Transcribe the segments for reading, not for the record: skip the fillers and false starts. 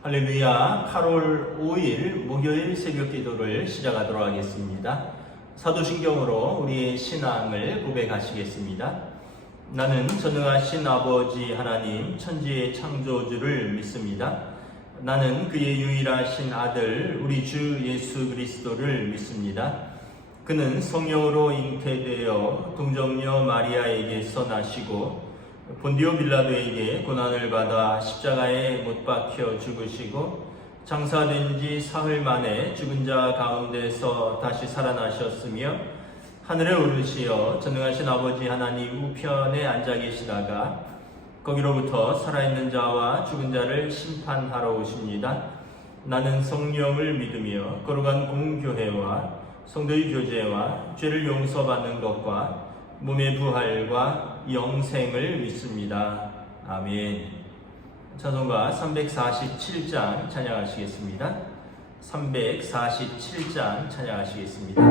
할렐루야. 8월 5일 목요일 새벽 기도를 시작하도록 하겠습니다. 사도신경으로 우리의 신앙을 고백하시겠습니다. 나는 전능하신 아버지 하나님 천지의 창조주를 믿습니다. 나는 그의 유일하신 아들 우리 주 예수 그리스도를 믿습니다. 그는 성령으로 잉태되어 동정녀 마리아에게서 나시고 본디오 빌라도에게 고난을 받아 십자가에 못 박혀 죽으시고 장사된 지 사흘 만에 죽은 자 가운데서 다시 살아나셨으며 하늘에 오르시어 전능하신 아버지 하나님 우편에 앉아 계시다가 거기로부터 살아있는 자와 죽은 자를 심판하러 오십니다. 나는 성령을 믿으며 거룩한 공교회와 성도의 교제와 죄를 용서받는 것과 몸의 부활과 영생을 믿습니다. 아멘. 찬송가 347장 찬양하시겠습니다. 347장 찬양하시겠습니다.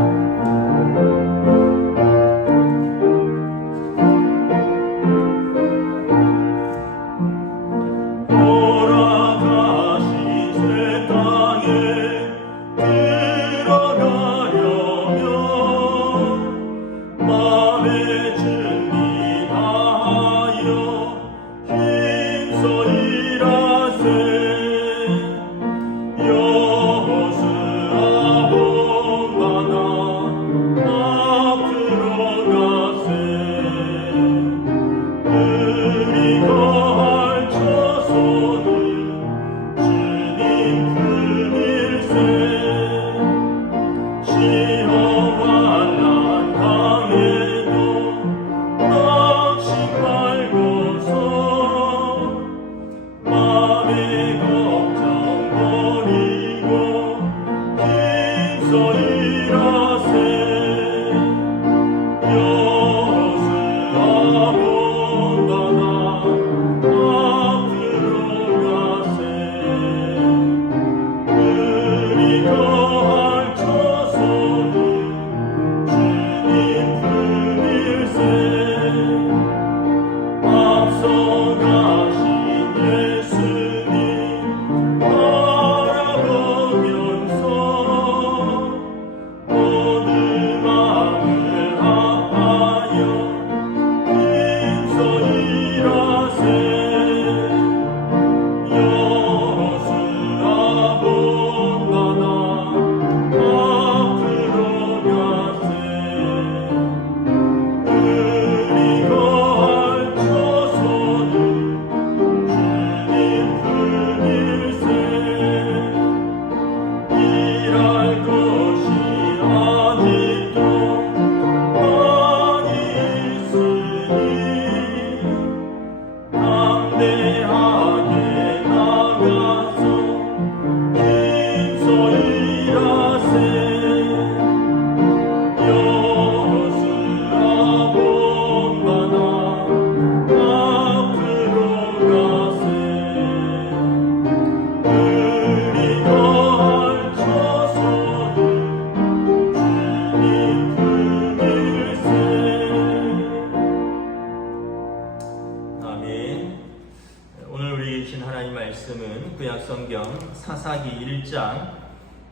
사사기 1장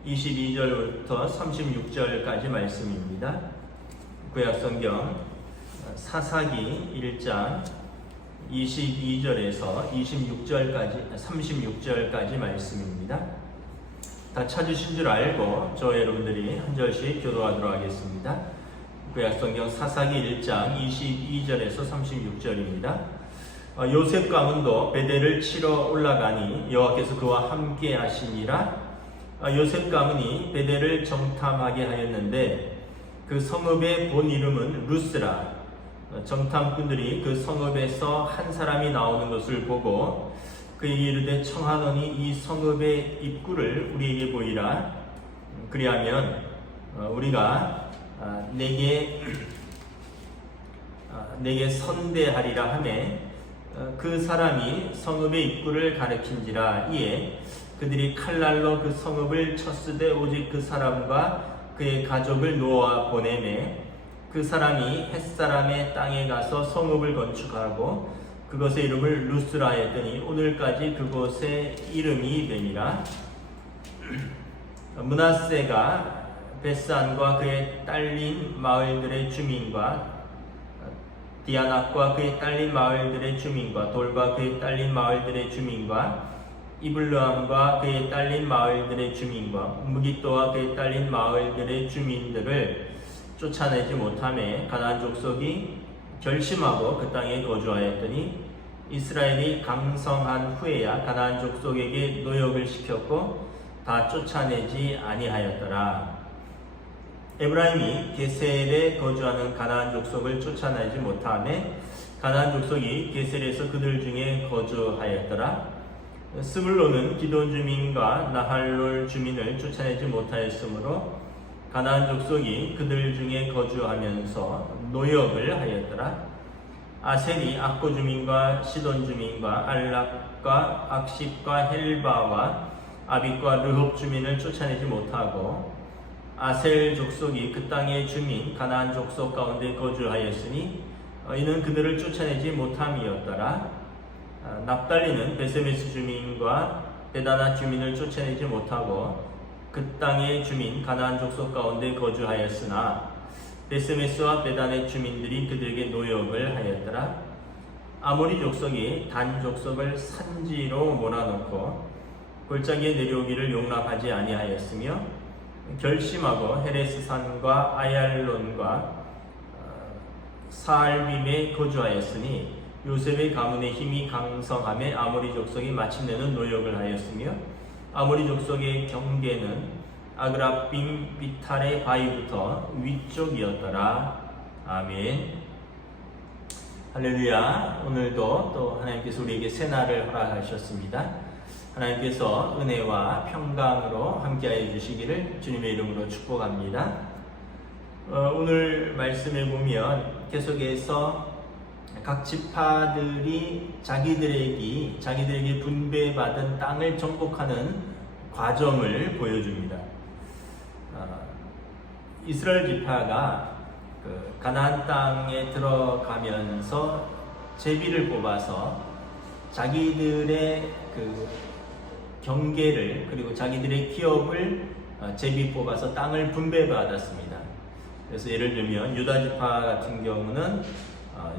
22절부터 36절까지 말씀입니다. 구약성경 사사기 1장 22절에서 36절까지 말씀입니다. 다 찾으신 줄 알고 저 여러분들이 한 절씩 교도하도록 하겠습니다. 구약성경 사사기 1장 22절에서 36절입니다. 요셉 가문도 베델을 치러 올라가니 여호와께서 그와 함께 하시니라. 요셉 가문이 베델을 정탐하게 하였는데 그 성읍의 본 이름은 루스라. 정탐꾼들이 그 성읍에서 한 사람이 나오는 것을 보고 그에게 이르되 청하노니 이 성읍의 입구를 우리에게 보이라. 그리하면 우리가 내게 선대하리라 하매 그 사람이 성읍의 입구를 가리킨지라. 이에 그들이 칼날로 그 성읍을 쳤으되 오직 그 사람과 그의 가족을 놓아 보내매 그 사람이 햇사람의 땅에 가서 성읍을 건축하고 그 그것의 이름을 루스라 했더니 오늘까지 그곳의 이름이 되니라. 므낫세가 베산과 그의 딸린 마을들의 주민과 디아낙과 그의 딸린 마을들의 주민과 돌과 그의 딸린 마을들의 주민과 이블르함과 그의 딸린 마을들의 주민과 무깃도와 그의 딸린 마을들의 주민들을 쫓아내지 못하매 가나안 족속이 결심하고 그 땅에 거주하였더니 이스라엘이 강성한 후에야 가나안 족속에게 노역을 시켰고 다 쫓아내지 아니하였더라. 에브라임이 게셀에 거주하는 가나안 족속을 쫓아내지 못하매 가나안 족속이 게셀에서 그들 중에 거주하였더라. 스불론은 기돈 주민과 나할롤 주민을 쫓아내지 못하였으므로 가나안 족속이 그들 중에 거주하면서 노역을 하였더라. 아셀이 악고 주민과 시돈 주민과 알락과 악십과 헬바와 아빗과 르홉 주민을 쫓아내지 못하고 아셀 족속이 그 땅의 주민 가나안 족속 가운데 거주하였으니 이는 그들을 쫓아내지 못함이었더라. 납달리는 베세메스 주민과 베다나 주민을 쫓아내지 못하고 그 땅의 주민 가나안 족속 가운데 거주하였으나 베세메스와 베단의 주민들이 그들에게 노역을 하였더라. 아모리 족속이 단 족속을 산지로 몰아넣고 골짜기에 내려오기를 용납하지 아니하였으며 결심하고 헤레스 산과 아얄론과 사알빔에 거주하였으니 요셉의 가문의 힘이 강성함에 아모리 족속이 마침내는 노역을 하였으며 아모리 족속의 경계는 아그라빔 비탈의 바위부터 위쪽이었더라. 아멘. 할렐루야. 오늘도 또 하나님께서 우리에게 새날을 허락하셨습니다. 하나님께서 은혜와 평강으로 함께하여 주시기를 주님의 이름으로 축복합니다. 오늘 말씀에 보면 계속해서 각 지파들이 자기들에게 분배받은 땅을 정복하는 과정을 보여줍니다. 이스라엘 지파가 가나안 땅에 들어가면서 제비를 뽑아서 자기들의 경계를 그리고 자기들의 기업을 제비 뽑아서 땅을 분배받았습니다. 그래서 예를 들면 유다 지파 같은 경우는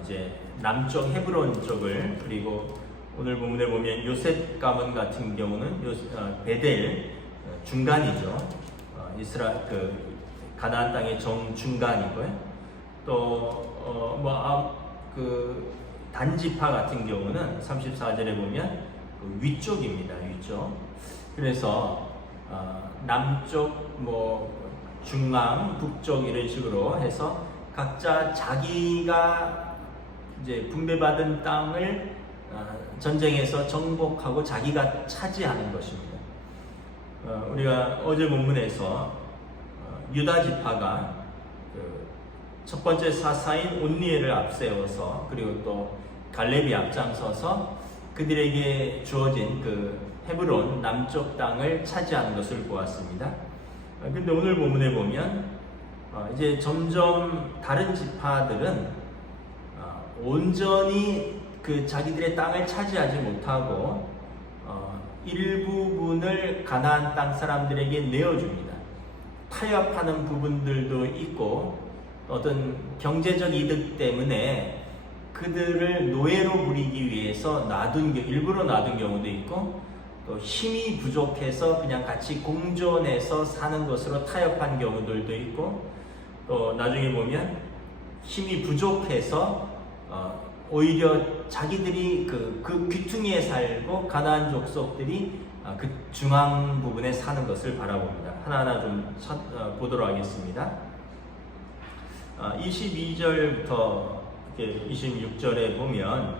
이제 남쪽 헤브론 쪽을, 그리고 오늘 본문에 보면 요셉 가문 같은 경우는 베델 중간이죠. 가나안 땅의 정중간이고요. 또 단지파 같은 경우는 34절에 보면 위쪽입니다. 위쪽. 그래서 남쪽, 중앙, 북쪽 이런 식으로 해서 각자 자기가 이제 분배받은 땅을 전쟁에서 정복하고 자기가 차지하는 것입니다. 우리가 어제 본문에서 유다 지파가 첫 번째 사사인 온니엘을 앞세워서, 그리고 또 갈렙이 앞장서서 그들에게 주어진 헤브론 남쪽 땅을 차지하는 것을 보았습니다. 근데 오늘 본문에 보면 이제 점점 다른 지파들은 온전히 자기들의 땅을 차지하지 못하고 일부분을 가나안 땅 사람들에게 내어줍니다. 타협하는 부분들도 있고 어떤 경제적 이득 때문에 그들을 노예로 부리기 위해서 일부러 놔둔 경우도 있고, 또 힘이 부족해서 그냥 같이 공존해서 사는 것으로 타협한 경우들도 있고, 또 나중에 보면 힘이 부족해서 오히려 자기들이 그 귀퉁이에 살고 가나안 족속들이 그 중앙 부분에 사는 것을 바라봅니다. 하나하나 좀 보도록 하겠습니다. 22절부터 26절에 보면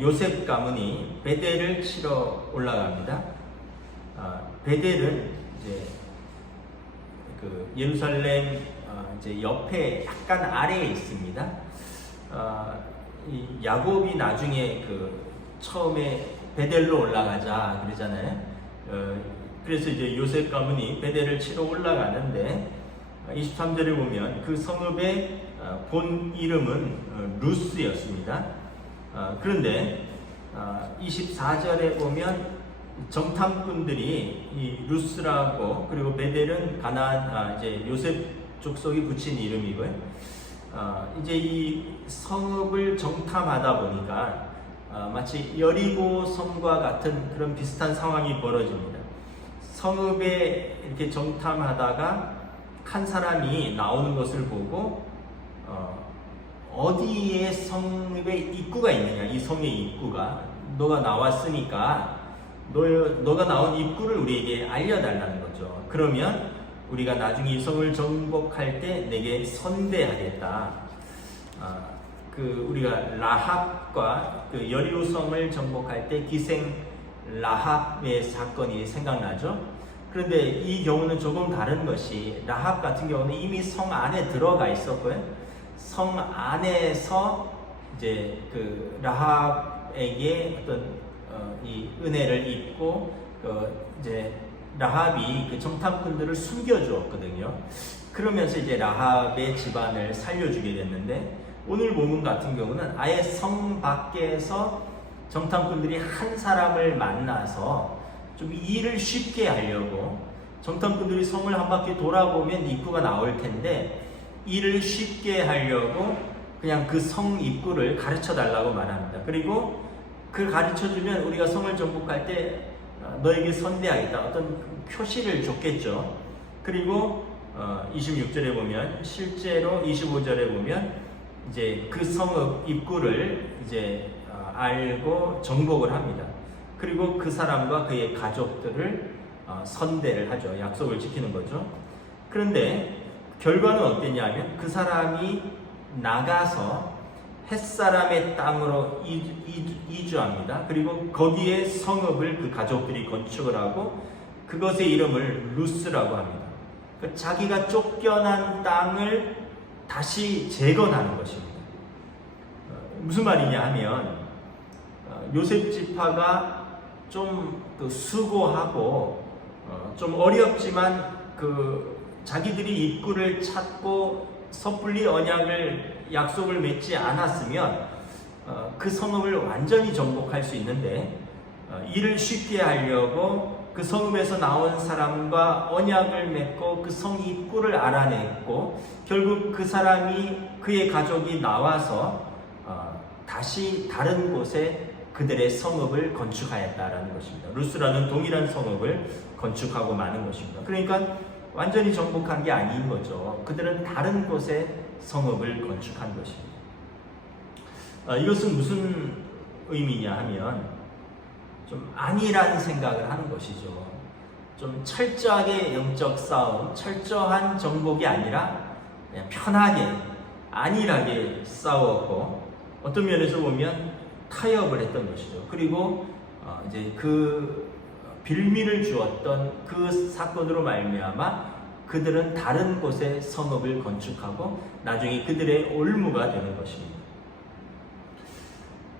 요셉 가문이 베델을 치러 올라갑니다. 베델은 이제 예루살렘 이제 옆에 약간 아래에 있습니다. 이 야곱이 나중에 처음에 베델로 올라가자 그러잖아요. 그래서 이제 요셉 가문이 베델을 치러 올라가는데 23절에 보면 그 성읍의 본 이름은 루스였습니다. 그런데 24절에 보면 정탐꾼들이 이 루스라고, 그리고 베델은 가나안 이제 요셉 족속이 붙인 이름이고요. 이제 이 성읍을 정탐하다 보니까 마치 여리고 성과 같은 그런 비슷한 상황이 벌어집니다. 성읍에 이렇게 정탐하다가 한 사람이 나오는 것을 보고 어디에 성읍의 입구가 있느냐, 이 성의 입구가, 너가 나왔으니까 너가 나온 입구를 우리에게 알려달라는 거죠. 그러면 우리가 나중에 이 성을 정복할 때 내게 선대하겠다. 우리가 라합과 그 여리고 성을 정복할 때 기생 라합의 사건이 생각나죠. 그런데 이 경우는 조금 다른 것이, 라합 같은 경우는 이미 성 안에 들어가 있었고요. 성 안에서 이제 그 라합에게 어떤 이 은혜를 입고 이제 라합이 그 정탐꾼들을 숨겨주었거든요. 그러면서 이제 라합의 집안을 살려주게 됐는데, 오늘 본문 같은 경우는 아예 성 밖에서 정탐꾼들이 한 사람을 만나서 좀 일을 쉽게 하려고, 정탐꾼들이 성을 한 바퀴 돌아보면 입구가 나올 텐데 일을 쉽게 하려고 그냥 그 성 입구를 가르쳐 달라고 말합니다. 그리고 그걸 가르쳐 주면 우리가 성을 정복할 때 너에게 선대하겠다, 어떤 표시를 줬겠죠. 그리고 26절에 보면, 실제로 25절에 보면 이제 그 성읍 입구를 이제 알고 정복을 합니다. 그리고 그 사람과 그의 가족들을 선대를 하죠. 약속을 지키는 거죠. 그런데 결과는 어땠냐면, 그 사람이 나가서 햇사람의 땅으로 이주합니다. 그리고 거기에 성읍을 그 가족들이 건축을 하고 그것의 이름을 루스라고 합니다. 그러니까 자기가 쫓겨난 땅을 다시 재건하는 것입니다. 무슨 말이냐 하면, 요셉 지파가 좀 수고하고 좀 어렵지만 자기들이 입구를 찾고 섣불리 언약을, 약속을 맺지 않았으면 그 성읍을 완전히 정복할 수 있는데, 일을 쉽게 하려고 그 성읍에서 나온 사람과 언약을 맺고 그 성 입구를 알아냈고, 결국 그 사람이, 그의 가족이 나와서 다시 다른 곳에 그들의 성읍을 건축하였다라는 것입니다. 루스라는 동일한 성읍을 건축하고 마는 것입니다. 그러니까 완전히 정복한 게 아닌 거죠. 그들은 다른 곳에 성읍을 건축한 것입니다. 이것은 무슨 의미냐 하면, 좀 안일한 생각을 하는 것이죠. 좀 철저하게 영적 싸움, 철저한 정복이 아니라 그냥 편하게, 안일하게 싸웠고, 어떤 면에서 보면 타협을 했던 것이죠. 그리고 이제 그 빌미를 주었던 그 사건으로 말미암아 그들은 다른 곳에 성읍을 건축하고 나중에 그들의 올무가 되는 것입니다.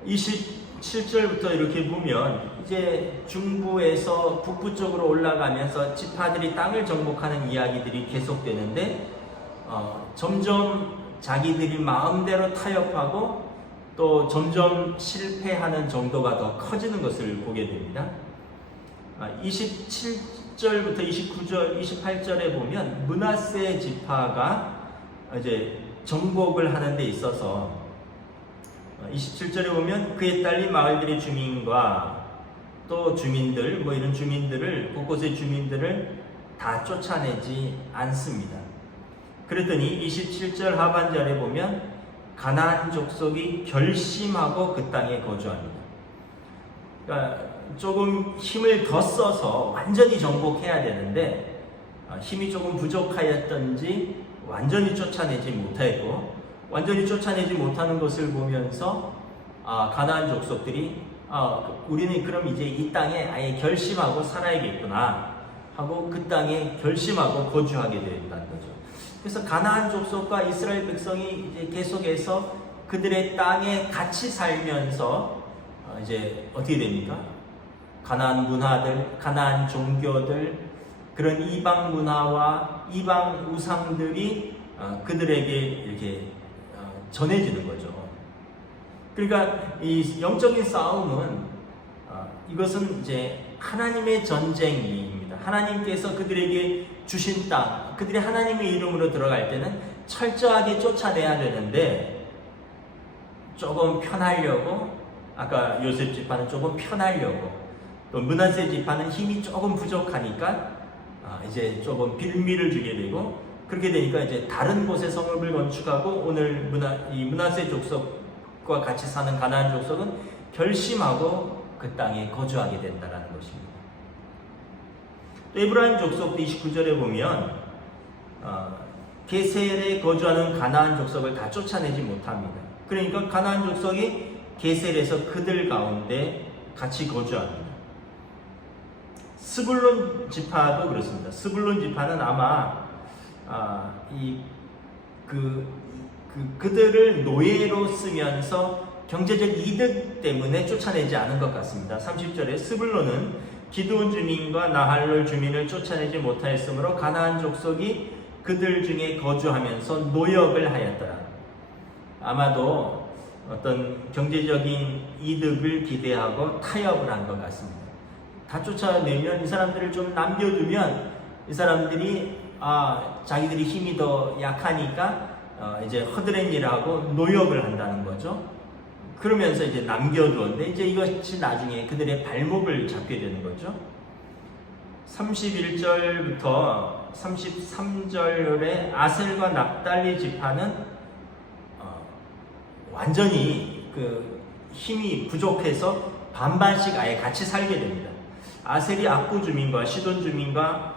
27절부터 이렇게 보면, 이제 중부에서 북부 쪽으로 올라가면서 지파들이 땅을 정복하는 이야기들이 계속되는데, 점점 자기들이 마음대로 타협하고 또 점점 실패하는 정도가 더 커지는 것을 보게 됩니다. 27절부터 29절, 28절에 보면 므낫세 지파가 이제 정복을 하는 데 있어서, 27절에 보면 그에 딸린 마을들의 주민과 또 주민들, 이런 주민들을, 곳곳의 주민들을 다 쫓아내지 않습니다. 그랬더니 27절 하반절에 보면 가나안 족속이 결심하고 그 땅에 거주합니다. 그러니까 조금 힘을 더 써서 완전히 정복해야 되는데 힘이 조금 부족하였던지 완전히 쫓아내지 못했고, 완전히 쫓아내지 못하는 것을 보면서 가나안 족속들이 우리는 그럼 이제 이 땅에 아예 결심하고 살아야겠구나 하고 그 땅에 결심하고 거주하게 된다는 거죠. 그래서 가나안 족속과 이스라엘 백성이 이제 계속해서 그들의 땅에 같이 살면서 이제 어떻게 됩니까? 가나안 문화들, 가나안 종교들, 그런 이방 문화와 이방 우상들이 그들에게 이렇게 전해지는 거죠. 그러니까 이 영적인 싸움은 이것은 이제 하나님의 전쟁입니다. 하나님께서 그들에게 주신 땅, 그들이 하나님의 이름으로 들어갈 때는 철저하게 쫓아내야 되는데 조금 편하려고, 아까 요셉 지파는 조금 편하려고, 또 므낫세 지파는 힘이 조금 부족하니까 이제 조금 빌미를 주게 되고, 그렇게 되니까 이제 다른 곳에 성읍을 건축하고 오늘 이 므낫세 족속과 같이 사는 가나안 족속은 결심하고 그 땅에 거주하게 된다는 것입니다. 또 에브라임 족속도 29절에 보면 게셀에 거주하는 가나안 족속을 다 쫓아내지 못합니다. 그러니까 가나안 족속이 게셀에서 그들 가운데 같이 거주합니다. 스불론 지파도 그렇습니다. 스불론 지파는 아마 그들을 노예로 쓰면서 경제적 이득 때문에 쫓아내지 않은 것 같습니다. 30절에 스불론은 기드온 주민과 나할롤 주민을 쫓아내지 못하였으므로 가나안 족속이 그들 중에 거주하면서 노역을 하였더라. 아마도 어떤 경제적인 이득을 기대하고 타협을 한 것 같습니다. 다 쫓아내면 이 사람들을 좀 남겨두면 이 사람들이 자기들이 힘이 더 약하니까 이제 허드렛 일하고 노역을 한다는 거죠. 그러면서 이제 남겨두었는데 이제 이것이 나중에 그들의 발목을 잡게 되는 거죠. 31절부터 33절에 아셀과 납달리 지파는 완전히 그 힘이 부족해서 반반씩 아예 같이 살게 됩니다. 아셀이 악구 주민과 시돈 주민과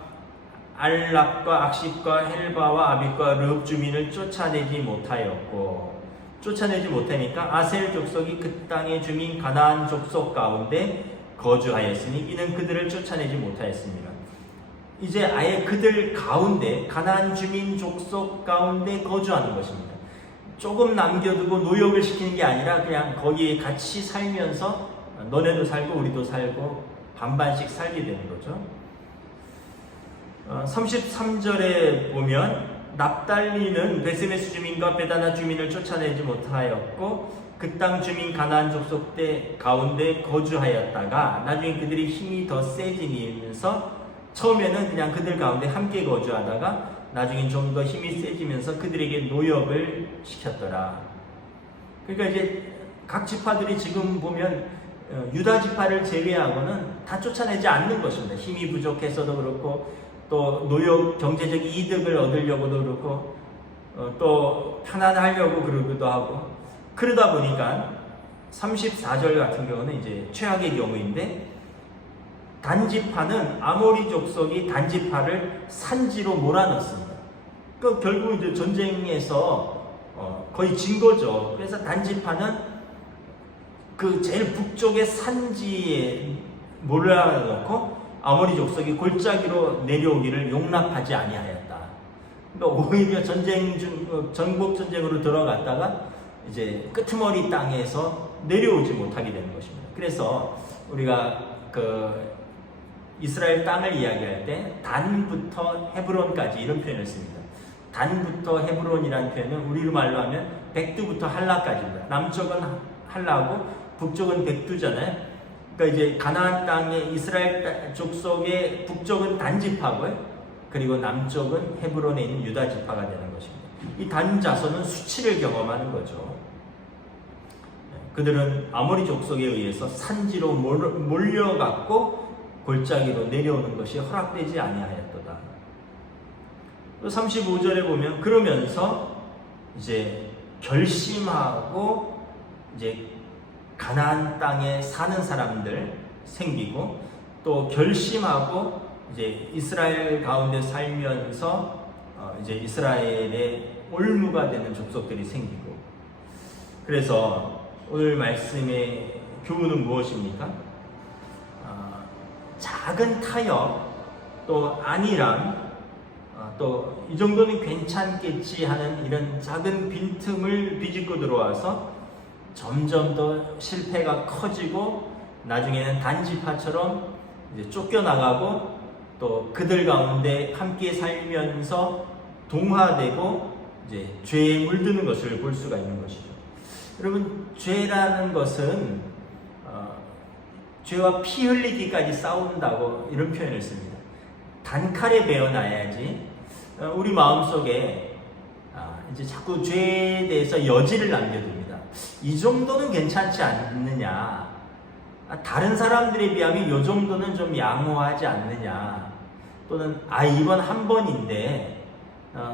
알랍과 악십과 헬바와 아빗과 르흡 주민을 쫓아내지 못하니까 아셀 족속이 그 땅의 주민 가나안 족속 가운데 거주하였으니 이는 그들을 쫓아내지 못하였습니다. 이제 아예 그들 가운데 가나안 주민 족속 가운데 거주하는 것입니다. 조금 남겨두고 노역을 시키는 게 아니라 그냥 거기에 같이 살면서 너네도 살고 우리도 살고 반반씩 살게 되는 거죠. 33절에 보면 납달리는 베세메스 주민과 베다나 주민을 쫓아내지 못하였고 그 땅 주민 가나안 족속 때 가운데 거주하였다가 나중에 그들이 힘이 더 세지면서 처음에는 그냥 그들 가운데 함께 거주하다가 나중에 좀 더 힘이 세지면서 그들에게 노역을 시켰더라. 그러니까 이제 각 지파들이 지금 보면 유다 지파를 제외하고는 다 쫓아내지 않는 것입니다. 힘이 부족해서도 그렇고 또 노역 경제적 이득을 얻으려고도 그렇고 또 편안하려고 그러기도 하고 그러다 보니까 34절 같은 경우는 이제 최악의 경우인데 단지파는 아모리 족속이 단지파를 산지로 몰아넣습니다. 그 결국 이제 전쟁에서 거의 진 거죠. 그래서 단지파는 그 제일 북쪽의 산지에 몰아넣고 아모리 족속이 골짜기로 내려오기를 용납하지 아니하였다. 그러니까 오히려 전국 전쟁으로 들어갔다가 이제 끄트머리 땅에서 내려오지 못하게 되는 것입니다. 그래서 우리가 이스라엘 땅을 이야기할 때 단부터 헤브론까지 이런 표현을 씁니다. 단부터 헤브론이라는 표현은 우리로 말로 하면 백두부터 할라까지입니다. 남쪽은 할라고 북쪽은 백두잖아요. 그러니까 이제 가나안 땅의 이스라엘 족속의 북쪽은 단지파고요. 그리고 남쪽은 헤브론에 있는 유다 지파가 되는 것입니다. 이 단자손은 수치를 경험하는 거죠. 그들은 아모리 족속에 의해서 산지로 몰려갔고 골짜기로 내려오는 것이 허락되지 아니하였도다. 또 35절에 보면 그러면서 이제 결심하고 이제 가나안 땅에 사는 사람들 생기고 또 결심하고 이제 이스라엘 가운데 살면서 이제 이스라엘의 올무가 되는 족속들이 생기고 그래서 오늘 말씀의 교훈은 무엇입니까? 작은 타협 또 안일함 또 이 정도는 괜찮겠지 하는 이런 작은 빈틈을 비집고 들어와서 점점 더 실패가 커지고 나중에는 단지파처럼 이제 쫓겨나가고 또 그들 가운데 함께 살면서 동화되고 이제 죄에 물드는 것을 볼 수가 있는 것이죠. 여러분, 죄라는 것은 죄와 피 흘리기까지 싸운다고 이런 표현을 씁니다. 단칼에 베어놔야지 우리 마음속에 이제 자꾸 죄에 대해서 여지를 남겨둡니다. 이 정도는 괜찮지 않느냐, 다른 사람들에 비하면 이 정도는 좀 양호하지 않느냐, 또는 이번 한 번인데,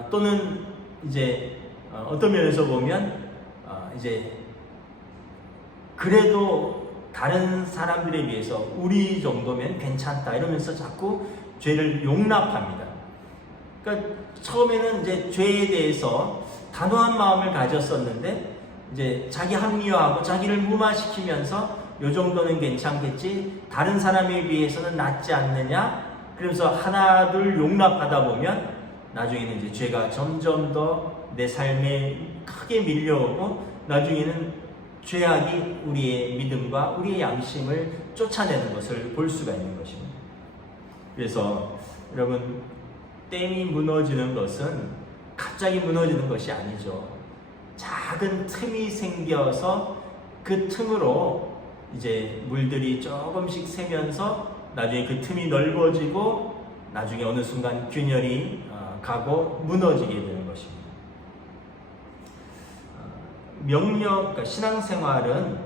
또는 이제 어떤 면에서 보면 이제 그래도 다른 사람들에 비해서 우리 정도면 괜찮다 이러면서 자꾸 죄를 용납합니다. 그러니까 처음에는 이제 죄에 대해서 단호한 마음을 가졌었는데 이제 자기 합리화하고 자기를 무마시키면서 요 정도는 괜찮겠지, 다른 사람에 비해서는 낫지 않느냐, 그러면서 하나 둘 용납하다 보면 나중에는 이제 죄가 점점 더 내 삶에 크게 밀려오고 나중에는 죄악이 우리의 믿음과 우리의 양심을 쫓아내는 것을 볼 수가 있는 것입니다. 그래서 여러분, 댐이 무너지는 것은 갑자기 무너지는 것이 아니죠. 작은 틈이 생겨서 그 틈으로 이제 물들이 조금씩 새면서 나중에 그 틈이 넓어지고 나중에 어느 순간 균열이 가고 무너지게 되는 것입니다. 그러니까 신앙생활은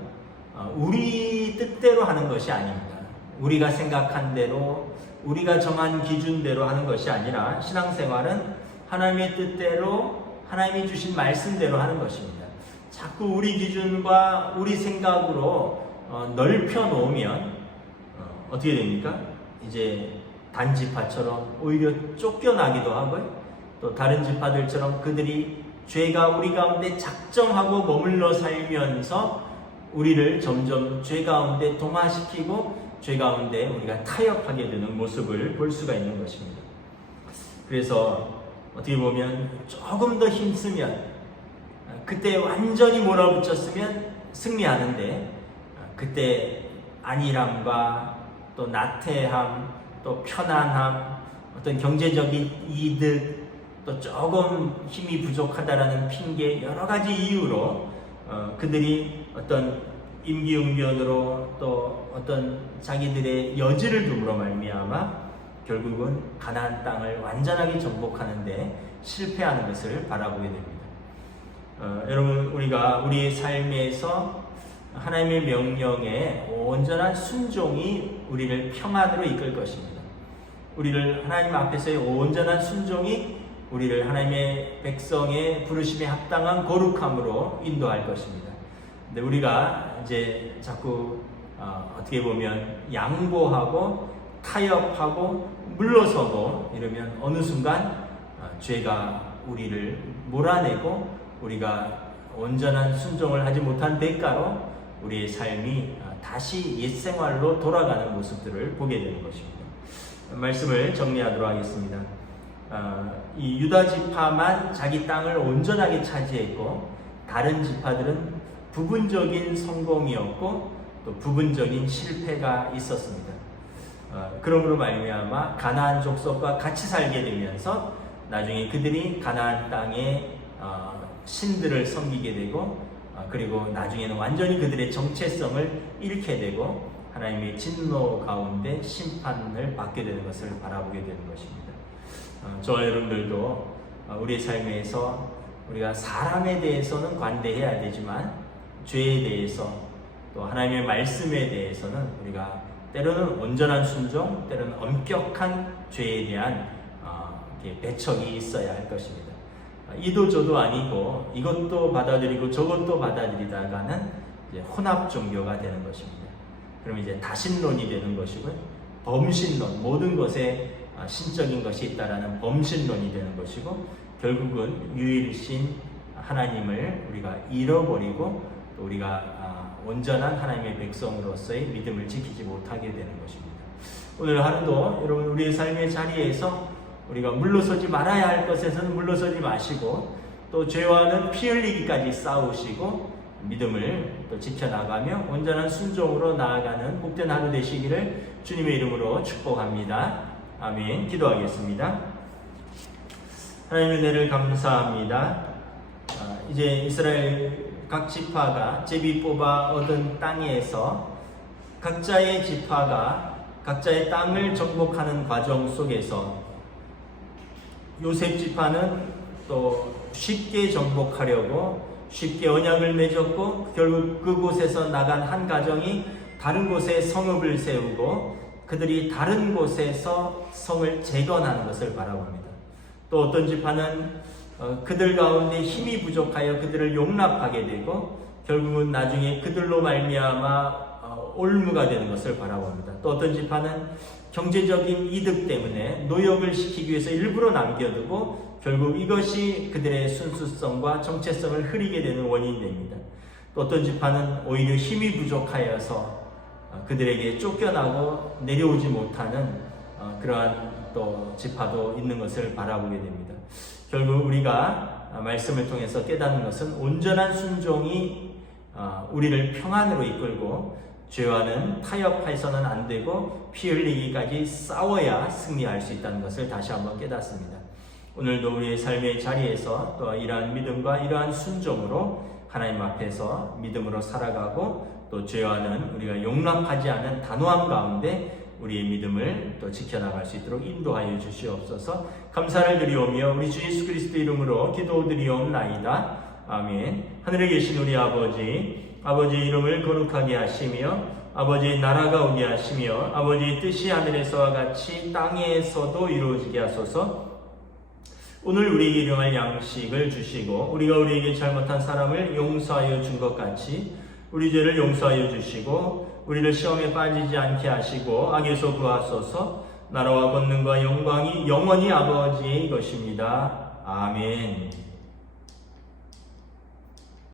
우리 뜻대로 하는 것이 아닙니다. 우리가 생각한 대로, 우리가 정한 기준대로 하는 것이 아니라 신앙생활은 하나님의 뜻대로, 하나님이 주신 말씀대로 하는 것입니다. 자꾸 우리 기준과 우리 생각으로 넓혀 놓으면 어떻게 됩니까? 이제 단지파처럼 오히려 쫓겨나기도 하고요. 또 다른 지파들처럼 그들이 죄가 우리 가운데 작정하고 머물러 살면서 우리를 점점 죄 가운데 동화시키고 죄 가운데 우리가 타협하게 되는 모습을 볼 수가 있는 것입니다. 그래서 어떻게 보면 조금 더 힘쓰면, 그때 완전히 몰아붙였으면 승리하는데, 그때 안일함과 또 나태함, 또 편안함, 어떤 경제적인 이득, 또 조금 힘이 부족하다라는 핑계, 여러 가지 이유로 그들이 어떤 임기응변으로 또 어떤 자기들의 여지를 둠으로 말미암아 결국은 가나안 땅을 완전하게 정복하는데 실패하는 것을 바라보게 됩니다. 여러분, 우리가 우리의 삶에서 하나님의 명령에 온전한 순종이 우리를 평안으로 이끌 것입니다. 우리를 하나님 앞에서의 온전한 순종이 우리를 하나님의 백성의 부르심에 합당한 거룩함으로 인도할 것입니다. 근데 우리가 이제 자꾸 어떻게 보면 양보하고 타협하고 물러서고 이러면 어느 순간 죄가 우리를 몰아내고 우리가 온전한 순종을 하지 못한 대가로 우리의 삶이 다시 옛 생활로 돌아가는 모습들을 보게 되는 것입니다. 말씀을 정리하도록 하겠습니다. 이 유다 지파만 자기 땅을 온전하게 차지했고 다른 지파들은 부분적인 성공이었고 또 부분적인 실패가 있었습니다. 그러므로 말미암아 가나안 족속과 같이 살게 되면서 나중에 그들이 가나안 땅에 신들을 섬기게 되고 그리고 나중에는 완전히 그들의 정체성을 잃게 되고 하나님의 진노 가운데 심판을 받게 되는 것을 바라보게 되는 것입니다. 저와 여러분들도 우리의 삶에서 우리가 사람에 대해서는 관대해야 되지만 죄에 대해서 또 하나님의 말씀에 대해서는 우리가 때로는 온전한 순종, 때로는 엄격한 죄에 대한 배척이 있어야 할 것입니다. 이도 저도 아니고 이것도 받아들이고 저것도 받아들이다가는 이제 혼합 종교가 되는 것입니다. 그럼 이제 다신론이 되는 것이고요. 범신론, 모든 것에 신적인 것이 있다라는 범신론이 되는 것이고 결국은 유일신 하나님을 우리가 잃어버리고 또 우리가 온전한 하나님의 백성으로서의 믿음을 지키지 못하게 되는 것입니다. 오늘 하루도 여러분 우리의 삶의 자리에서 우리가 물러서지 말아야 할 것에서는 물러서지 마시고 또 죄와는 피 흘리기까지 싸우시고 믿음을 또 지켜나가며 온전한 순종으로 나아가는 복된 하루 되시기를 주님의 이름으로 축복합니다. 아멘. 기도하겠습니다. 하나님의 은혜를 감사합니다. 이제 이스라엘 각 지파가 제비 뽑아 얻은 땅에서 각자의 지파가 각자의 땅을 정복하는 과정 속에서 요셉 지파는 또 쉽게 정복하려고 쉽게 언약을 맺었고 결국 그곳에서 나간 한 가정이 다른 곳에 성읍을 세우고 그들이 다른 곳에서 성을 재건하는 것을 바라봅니다. 또 어떤 지파는 그들 가운데 힘이 부족하여 그들을 용납하게 되고 결국은 나중에 그들로 말미암아 올무가 되는 것을 바라봅니다. 또 어떤 지파는 경제적인 이득 때문에 노역을 시키기 위해서 일부러 남겨두고 결국 이것이 그들의 순수성과 정체성을 흐리게 되는 원인이 됩니다. 또 어떤 지파는 오히려 힘이 부족하여서 그들에게 쫓겨나고 내려오지 못하는 그러한 또 지파도 있는 것을 바라보게 됩니다. 결국 우리가 말씀을 통해서 깨닫는 것은 온전한 순종이 우리를 평안으로 이끌고 죄와는 타협해서는 안 되고 피 흘리기까지 싸워야 승리할 수 있다는 것을 다시 한번 깨닫습니다. 오늘도 우리의 삶의 자리에서 또 이러한 믿음과 이러한 순종으로 하나님 앞에서 믿음으로 살아가고 또 죄와는 우리가 용납하지 않은 단호함 가운데 우리의 믿음을 또 지켜나갈 수 있도록 인도하여 주시옵소서. 감사를 드리오며 우리 주 예수 그리스도 이름으로 기도드리옵나이다. 아멘. 하늘에 계신 우리 아버지의 이름을 거룩하게 하시며 아버지의 나라가 오게 하시며 아버지의 뜻이 하늘에서와 같이 땅에서도 이루어지게 하소서. 오늘 우리에게 일용할 양식을 주시고 우리가 우리에게 잘못한 사람을 용서하여 준 것 같이 우리 죄를 용서하여 주시고 우리를 시험에 빠지지 않게 하시고 악에서 구하소서. 나라와 권능과 영광이 영원히 아버지의 것입니다. 아멘.